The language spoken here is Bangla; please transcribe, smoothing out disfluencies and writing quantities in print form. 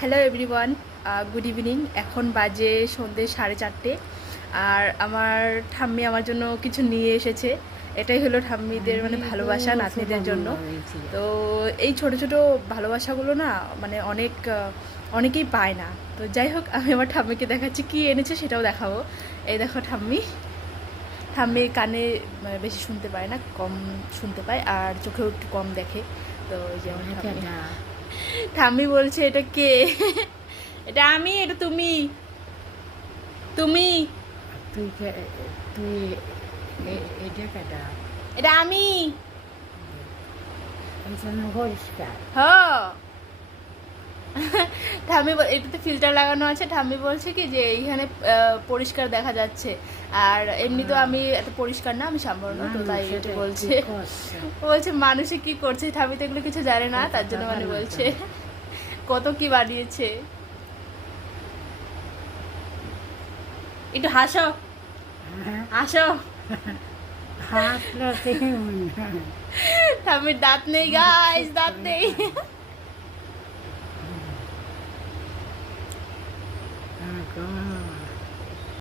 Hello everyone, good evening. এখন বাজে সন্ধ্যে 4:30। আর আমার ঠাম্মি আমার জন্য কিছু নিয়ে এসেছে। এটাই হলো ঠাম্মিদের মানে ভালোবাসা নাতনিদের জন্য। তো এই ছোট ছোট ভালোবাসাগুলো না মানে অনেকেই পায় না। তো যাই হোক, আমি আমার ঠাম্মিকে দেখাচ্ছি কি এনেছে, সেটাও দেখাবো। এই দেখো ঠাম্মি। ঠাম্মি কানে বেশি শুনতে পায় না, কম শুনতে পায়, আর চোখেও একটু কম দেখে। তো এই যে আমার ঠাম্মি। ঠাম্মি বলছে এটা কে? এটা আমি, এটা তুমি। তুমি তুই তুই এটা কেটা এটা আমি। এই জন্য পরিষ্কার হ এটাতে ফিল্টার লাগানো আছে। ঠাম্মি বলছে কি যে এইখানে পরিষ্কার দেখা যাচ্ছে, আর এমনি তো আমি এত পরিষ্কার না, আমি সাম্বর্ণ, তো তাই এটা বলছে। বলছে মানুষে কি করছে, ঠাম্মি তো এগুলো কিছু জানে না, তার জন্য মানে বলছে কত কি বানিয়েছে। একটু হাসো, হাসো। ঠাম্মির দাঁত নেই গাইস, দাঁত নেই।